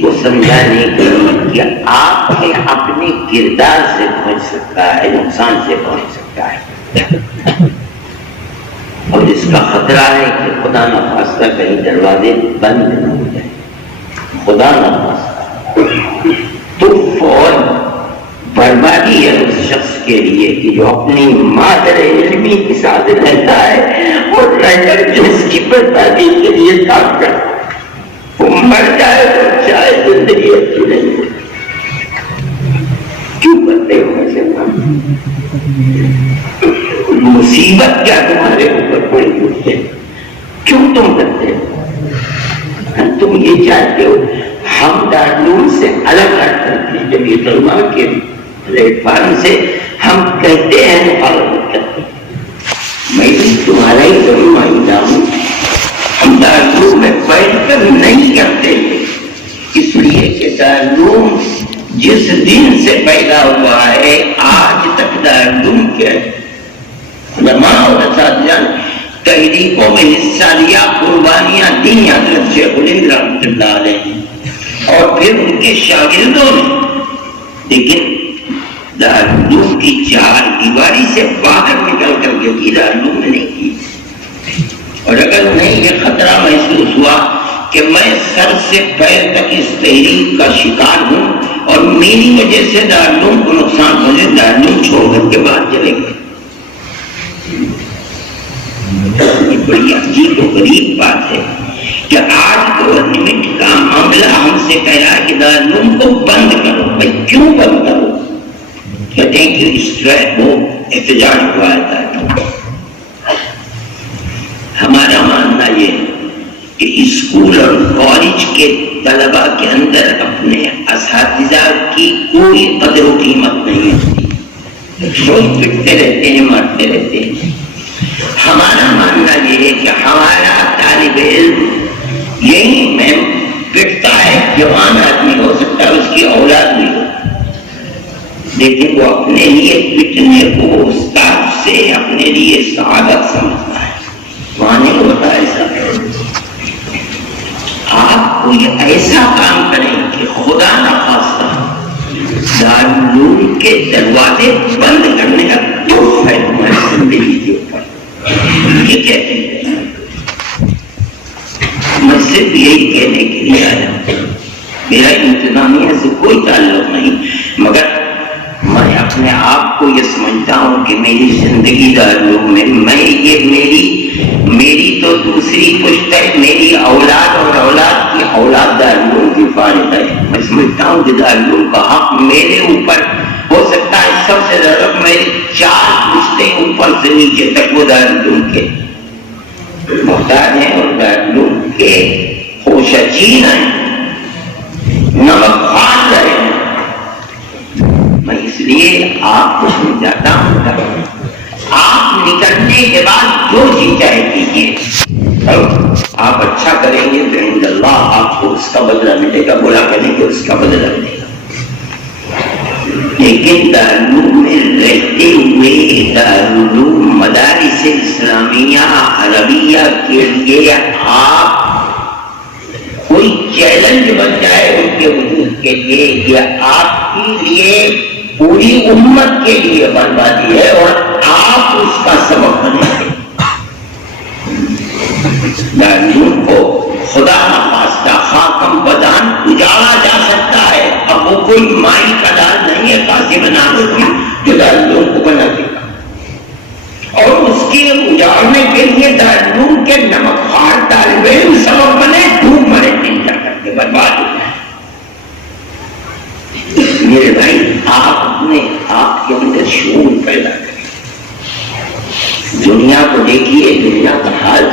کو سمجھانے کے لیے کہ آپ کے اپنے کردار سے پہنچ سکتا ہے، نقصان سے پہنچ سکتا ہے، اور اس کا خطرہ ہے کہ خدا نخواستہ کہیں دروازے بند نہ ہو جائے، خدا نخواستہ تو فوراً بربادی ہے اس شخص کے لیے کہ جو اپنی مادر علمی کے ساتھ رہتا ہے اور رہ کر جو اس کی بربادی کے لیے کام کرتا ہے، وہ مر جائے تو چاہے زندگی اچھی نہیں ہو۔ کیوں کرتے ہو ایسے کام؟ مصیبت کیا تمہارے اوپر پڑی ہوئی ہے؟ کیوں تم کرتے ہو؟ تم یہ چاہتے ہو ہم دارالعلوم سے الگ ہٹ کر کے جمعیت علماء کے پلیٹ فارم سے ہم کہتے ہیں مخالفت کرتے ہیں، میں بھی تمہارا ہی نمائندہ ہوں، ہم دارالعلوم میں بیٹھ کر نہیں کرتے، اس لیے کہ دارالعلوم جس دن سے پیدا ہوا ہے آج تک دارالعلوم کے علماء اور اساتذہ تحریکوں میں حصہ لیا، قربانیاں دی حضرت شیخ الہند رحمۃ اللہ علیہ اور پھر ان کے شاگردوں نے، لیکن دارالعلوم کی چار دیواری سے باہر نکل کر کے کی دارالعلوم میں نہیں کی۔ اور اگر انہیں یہ خطرہ محسوس ہوا کہ میں سر سے پیر تک اس تحریک کا شکار ہوں اور میری وجہ سے دارالعلوم کو نقصان پہنچے، دارالعلوم چھوڑ کر کے باہر چلے گئے۔ یہ بڑی عجیب و غریب بات ہے کہ آج گورنمنٹ کا معاملہ ہم سے کہہ رہا ہے کہ دارالعلوم کو بند کرو۔ بھائی کیوں بند کرو؟ کہتے ہیں کہ اس وہ احتجاج ہوا ہے۔ ہمارا ماننا یہ ہے کہ اسکول اور کالج کے طلباء کے اندر اپنے اساتذہ کی کوئی قدر و قیمت نہیں ہوتی، روز پٹتے رہتے ہیں، مارتے رہتے ہیں۔ ہمارا ماننا یہ ہے کہ ہمارا طالب علم یہی میں پٹتا ہے، جوان آدمی ہو سکتا ہے، اس کی اولاد بھی ہو، لیکن وہ اپنے لیے پٹنے کو استاد سے اپنے لیے سعادت سمجھتا ہے، وہاں نہیں ہوتا ایسا۔ آپ کوئی ایسا کام کریں کہ خدا نخواستہ دارالعلوم کے دروازے بند کرنے کا دکھ ہے تمہاری زندگی کے اوپر، یہ کہتے ہیں۔ میں صرف یہی کہنے کے لیے آیا، میرا انتظامیہ سے کوئی تعلق نہیں، مگر میں اپنے آپ کو یہ سمجھتا ہوں کہ میری زندگی دارالعلوم میں یہ میری تو دوسری پشت ہے، میری اولاد اور اولاد کی اولاد دارالعلوم کی فارغ ہے۔ میں سمجھتا ہوں کہ دارالعلوم کا حق میرے اوپر ہو سکتا ہے سب سے زیادہ، میری 4 پشتیں اوپر سے نیچے تک وہ دارالعلوم کے محتاج ہیں اور دارالعلوم کے خوشچین ہیں، نمک خوار رہے ہیں۔ میں اس لیے آپ کو سمجھاتا ہوں، آپ نکلنے کے بعد جو جی چاہے کیجیے، آپ اچھا کریں گے تو عند اللہ آپ کو اس کا بدلہ ملے گا، برا کریں گے اس کا بدلہ ملے گا۔ لیکن دارالعلوم میں رہتے ہوئے دارالعلوم مدارس اسلامیہ عربیہ کے لیے آپ کوئی چیلنج بن جائے ان کے وجود کے لیے، یہ آپ کے لیے پوری امت کے لیے بربادی ہے اور آپ اس کا سبب بنیں گے۔ دارالعلوم کو خدا نخواستہ خاکم بدان اجاڑا جا سکتا ہے، اب وہ کوئی مائی کا دار نہیں ہے قاسم نانوتوی جو دارالعلوم کو بنا دے گا، اور اس کے اجاڑنے کے لیے دارالعلوم کے نمکخوار طالب علم سبب بنے، ڈوب مرے دن جا کر کے برباد ہو جائے۔ میرے بھائی آپ اپنے آپ کے اندر شعور پیدا کریں، دنیا کو دیکھیے، دنیا کا حال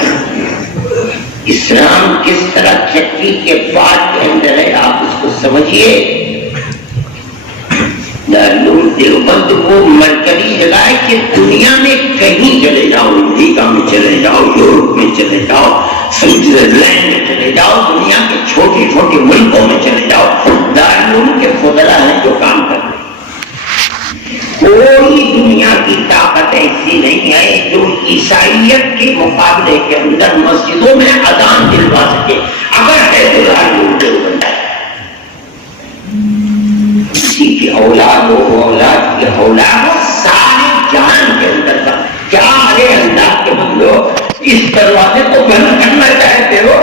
اسلام کس طرح چکی کے پات کے اندر ہے، آپ اس کو سمجھیے۔ دارالعلوم دیوبند وہ مرکزی جگہ ہے کہ دنیا میں کہیں چلے جاؤ، امریکہ میں چلے جاؤ، یورپ میں چلے جاؤ، سوئٹزرلینڈ میں چلے جاؤ، دنیا کے چھوٹے چھوٹے ملکوں میں چلے جاؤ، دارالعلوم کے فضلا ہیں جو کام کر رہے ہیں۔ کوئی دنیا کی طاقت ایسی نہیں ہے جو عیسائیت کے مقابلے کے اندر مسجدوں میں اذان دلوا سکے، اگر ہے تو دارالعلوم دیوبند ہے۔ کسی کی اولاد ہو، اولاد کی اولاد ہو، سارے جان کے اندر تھا. کیا ارے اللہ کے بندو اس دروازے کو بند کرنا چاہتے ہو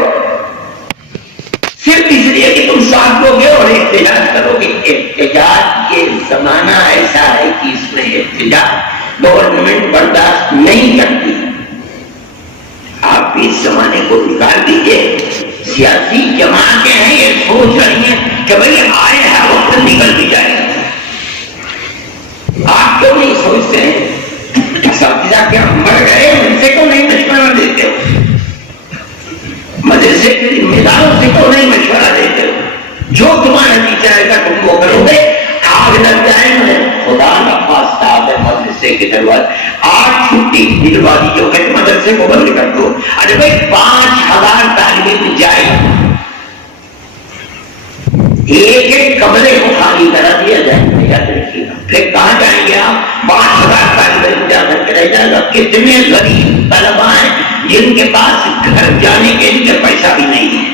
صرف اس لیے کہ تم ساتھ لوگے اور احتجاج کرو گے. احتجاج یہ زمانہ ایسا ہے کہ اس میں احتجاج گورنمنٹ برداشت نہیں کرتی. آپ اس زمانے کو نکال دیجیے. سیاسی جماعتیں ہیں یہ سوچ رہی ہیں کہ بھائی آئے ہیں وقت نکل بھی جائے. آپ کیوں نہیں سوچتے ہیں اساتذہ کے مر گئے ان سے کیوں نہیں مشورہ دیتے ہو؟ مدرسے کے ذمہ داروں سے کیوں نہیں مشورہ دیتے ہو؟ جو تمہارا جی چاہے گا تم وہ کرو گے. آگ لگ جائے مجھے خدا کا خاصہ ہے مدرسے کے دروازے آج چھٹی دلوا دی جو ہے مدرسے کو بند کر دو. ارے بھائی 5000 طالب علم جائے ایک ایک کمرے کو خالی کرا دیا جائے. یاد رکھیے گا پھر کہاں جائیں گے آپ؟ 5000 طالب علم جا کر کے رہ جائے گا. کتنے غریب طلبا ہیں جن کے پاس گھر جانے کے لیے پیسہ بھی نہیں ہے.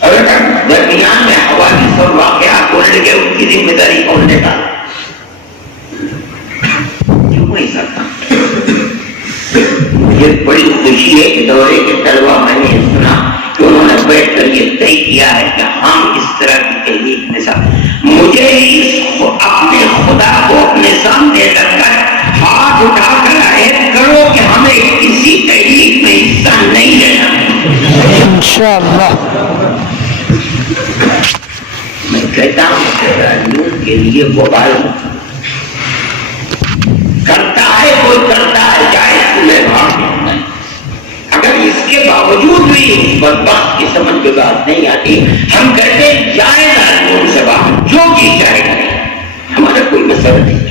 اگر درمیان میں حوادث اور واقعات ہونے لگے ان کی ذمہ داری کون لے گا؟ کیوں نہیں سکتا؟ مجھے بڑی خوشی ہے کہ دورے کے طلبا میں نے سنا کہ انہوں نے بیٹھ کر یہ طے کیا ہے کہ ہم اس طرح کی تحریک میں ساتھ مجھے اپنے خدا کو اپنے سامنے رکھ کر ہاتھ اٹھا کر عہد کرو کہ ہمیں کسی تحریک میں حصہ نہیں لینا. انشاءاللہ. میں کہتا ہوں کہ کے لیے وبال کرتا ہے کوئی کرتا ہے جائز تمہیں بھاگ. اگر اس کے باوجود بھی بدبخت کی سمجھ میں بات نہیں آتی ہم کہتے ہیں جائز قانون سے باہر جو چیز جائے گا ہمارا کوئی مسئلہ نہیں.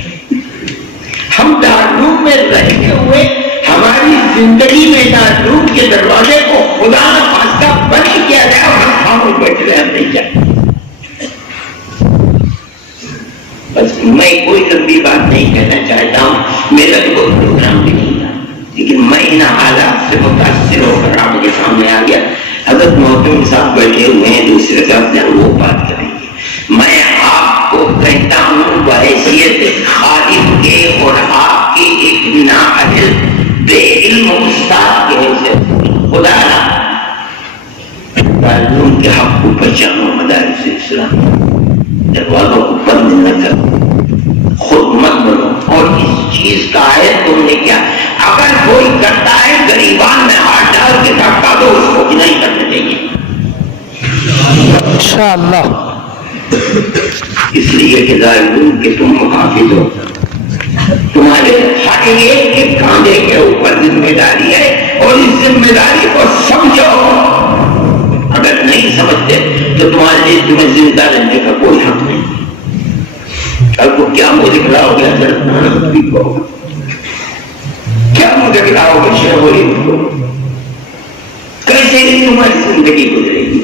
ہم دارالعلوم میں رہتے ہوئے ہماری زندگی میں دارالعلوم کے دروازے کو خدا نہ خواستہ بند کیا جائے اور ہم خاموش بیٹھ رہے ہم نہیں جائیں. بس میں کوئی لمبی بات نہیں کہنا چاہتا ہوں. میرا تو کوئی پروگرام بھی نہیں تھا لیکن میں ان حالات سے متاثر ہو کر آپ کے سامنے آ گیا. حضرت محترم صاحب بیٹھے ہوئے ہیں دوسرے طرف سے وہ بات کریں گے. میں آپ کو کہتا ہوں بحیثیت خالق کے اور آپ کے ایک نااہل بے علم استاد کے حیثیت خدا تعلیم کے حق کو پہچانو. مدارس اسلام دروازوں کو بند نہ کرو، خود مت بنو. اور اس چیز کا ہے تم نے کیا اگر کوئی کرتا ہے غریبان میں ہاتھ ڈال کے دھکا دو اس کو نہیں کرنا چاہیے انشاءاللہ. اس لیے کہ دارالعلوم کہ تم محافظ ہو. تمہارے ہر ایک کے کاندھے کے اوپر ذمہ داری ہے اور اس ذمہ داری کو سمجھو. اگر نہیں سمجھتے تو تمہارے لیے تمہیں زندہ رہنے کا کوئی حق نہیں. اب کو کیا مجھے کھلاؤ گے کیا مجھے کھلاؤ گے شہوری کو کیسے تمہاری زندگی گزرے گی؟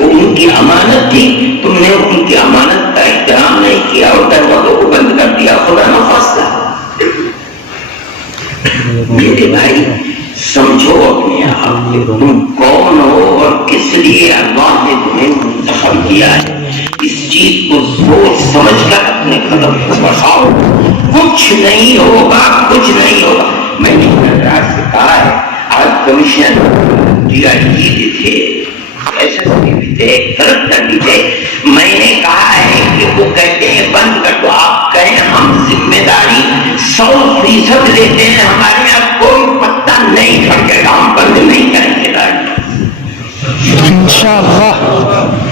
ان کی امانت تھی تم نے ان کی امانت کا احترام نہیں کیا اور دروازوں کو بند کر دیا. خدا نہ خواستہ. میرے بھائی سمجھو اپنے آپ کو تم کون ہو اور کس لیے اللہ نے تمہیں منتخب کیا ہے. اس چیز کو سوچ سمجھ کر اپنے قدم کو بڑھاؤ. کچھ نہیں ہوگا کچھ نہیں ہوگا. میں نے حضرات سے کہا ہے آج کمیشن DIG تھے SSP بھی تھے کلکٹر بھی تھے. میں نے کہا ہے کہ وہ کہتے ہیں بند کر دو. آپ کہیں ہم ذمہ داری 100% لیتے ہیں. ہمارے یہاں کوئی پتہ نہیں کھڑکے گا. ہم بند نہیں کریں گے انشاءاللہ.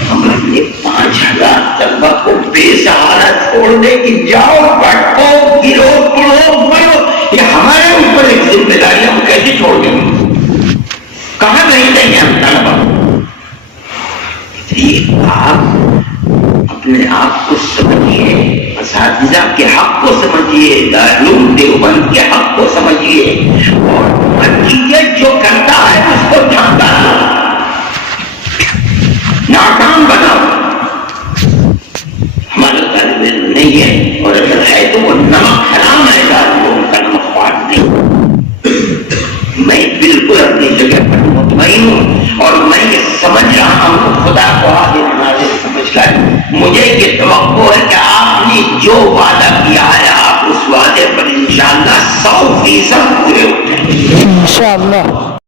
ہم اپنے 5000 طلبہ کو بے سہارا چھوڑ دے کہ جاؤ بھٹکو گرو پڑو مرو. یہ ہمارے اوپر ایک ذمہ داری. ہم کیسے چھوڑ دیں گے؟ کہاں نہیں دیں گے ہم طلبہ؟ آپ اپنے آپ کو سمجھیے، اساتذہ کے حق کو سمجھیے، دارالعلوم دیوبند کے حق کو سمجھیے اور حقیقت جو کرتا ہے اس کو ٹھانکا ناکام بناؤ. ہمارا طالب علم نہیں ہے اور اگر ہے تو وہ نمک حرام ہے. دارالعلوم کا نمک پاٹ نہیں. میں بالکل اپنی جگہ پر مطمئن ہوں اور میں یہ سمجھ رہا ہوں خدا کو حاضر ناظر سمجھ کر مجھے یہ توقع ہے کہ آپ نے جو وعدہ کیا ہے آپ اس وعدے پر انشاءاللہ 100% پورے اٹھیں گے انشاءاللہ.